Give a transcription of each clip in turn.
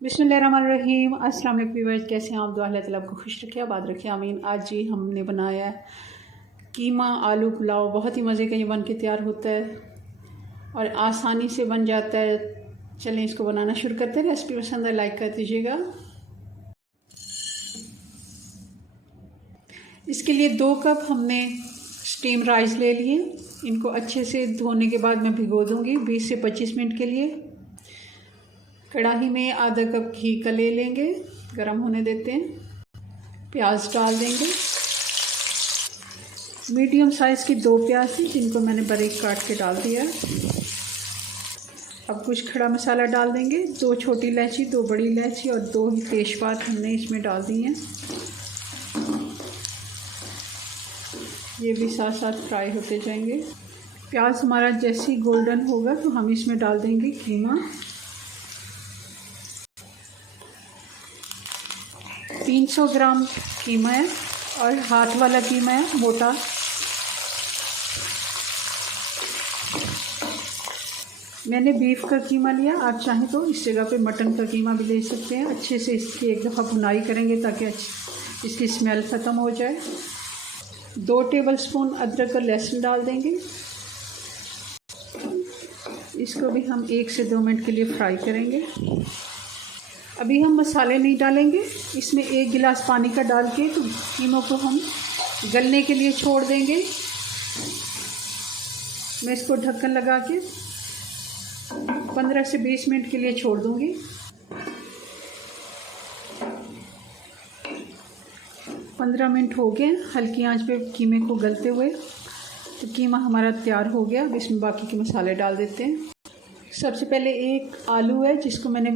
बिस्मिल्लाहिर्रहमानिर्रहीम। अस्सलाम वालेकुम व्यूअर्स, कैसे हैं आप? दुआ अल्लाह ताला आपको खुश रखे, आबाद रखे, आमीन। आज जी हमने बनाया है कीमा आलू पुलाव। बहुत ही मज़े का ये बन के तैयार होता है और आसानी से बन जाता है। चलें इसको बनाना शुरू करते हैं। रेसिपी पसंद है लाइक कर दीजिएगा। इसके लिए 2 कप हमने स्टीम राइस ले लिए। इनको अच्छे से धोने के बाद मैं भिगो दूँगी 20 से 25 मिनट के लिए। कढ़ाई में आधा कप घी का ले लेंगे, गरम होने देते हैं। प्याज डाल देंगे। मीडियम साइज़ की 2 प्याज थी जिनको मैंने बारीक काट के डाल दिया। अब कुछ खड़ा मसाला डाल देंगे। 2 छोटी इलायची, 2 बड़ी इलायची और 2 ही तेज़पात हमने इसमें डाल दी हैं। ये भी साथ साथ फ्राई होते जाएंगे। प्याज हमारा जैसे ही गोल्डन होगा तो हम इसमें डाल देंगे कीमा। 300 ग्राम कीमा है और हाथ वाला कीमा है, मोटा। मैंने बीफ का कीमा लिया, आप चाहें तो इस जगह पे मटन का कीमा भी ले सकते हैं। अच्छे से इसकी एक दफ़ा भुनाई करेंगे ताकि इसकी स्मेल ख़त्म हो जाए। 2 टेबलस्पून अदरक और लहसुन डाल देंगे। इसको भी हम 1 से 2 मिनट के लिए फ्राई करेंगे। अभी हम मसाले नहीं डालेंगे। इसमें 1 गिलास पानी का डाल के तो कीमों को हम गलने के लिए छोड़ देंगे। मैं इसको ढक्कन लगा के 15 से 20 मिनट के लिए छोड़ दूँगी। 15 मिनट हो गए हल्की आंच पे कीमे को गलते हुए। तो कीमा हमारा तैयार हो गया। अब इसमें बाकी के मसाले डाल देते हैं। सबसे पहले एक आलू है जिसको मैंने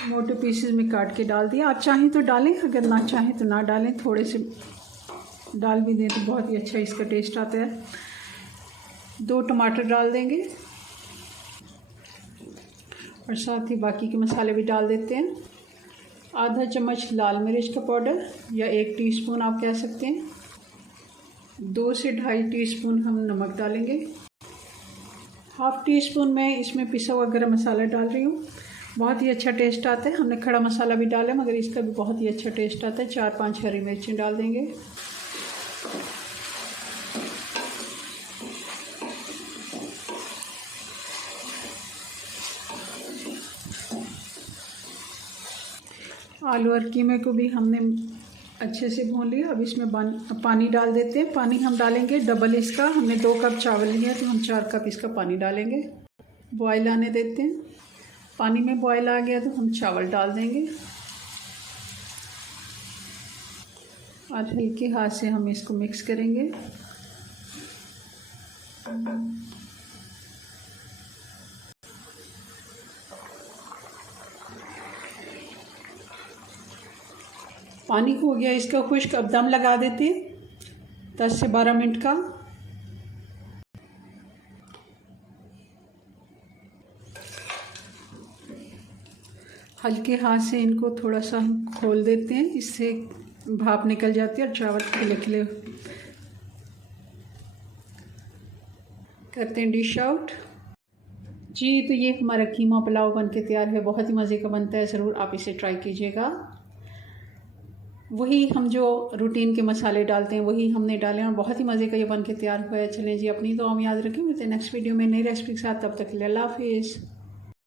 मोटे पीसेस में काट के डाल दिया। आप चाहें तो डालें, अगर ना चाहें तो ना डालें। थोड़े से डाल भी दें तो बहुत ही अच्छा इसका टेस्ट आता है। 2 टमाटर डाल देंगे और साथ ही बाकी के मसाले भी डाल देते हैं। आधा चम्मच लाल मिर्च का पाउडर या 1 टीस्पून आप कह सकते हैं। 2 से 2.5 टीस्पून हम नमक डालेंगे। हाफ़ टी स्पून मैं इसमें पिसा हुआ गरम मसाला डाल रही हूँ। बहुत ही अच्छा टेस्ट आता है। हमने खड़ा मसाला भी डाला मगर इसका भी बहुत ही अच्छा टेस्ट आता है। 4-5 हरी मिर्चें डाल देंगे। आलू और कीमे को भी हमने अच्छे से भून लिया। अब इसमें पानी डाल देते हैं। पानी हम डालेंगे डबल इसका। हमने 2 कप चावल लिया तो हम 4 कप इसका पानी डालेंगे। बॉयल आने देते हैं। पानी में बॉयल आ गया तो हम चावल डाल देंगे और हल्के हाथ से हम इसको मिक्स करेंगे। पानी हो गया इसका खुश्क। अब दम लगा देते हैं 10 से 12 मिनट का। हल्के हाथ से इनको थोड़ा सा हम खोल देते हैं, इससे भाप निकल जाती है और चावल खिले खिले करते हैं डिश आउट। जी तो ये हमारा कीमा पुलाव बन के तैयार है। बहुत ही मज़े का बनता है, ज़रूर आप इसे ट्राई कीजिएगा। वही हम जो रूटीन के मसाले डालते हैं वही हमने डाले और बहुत ही मज़े का ये बन के तैयार हुआ है। चलें जी, अपनी दुआ में याद रखें। मिलते हैं नेक्स्ट वीडियो में नई रेसिपी के साथ। तब तक के लिए अल्लाह हाफिज़।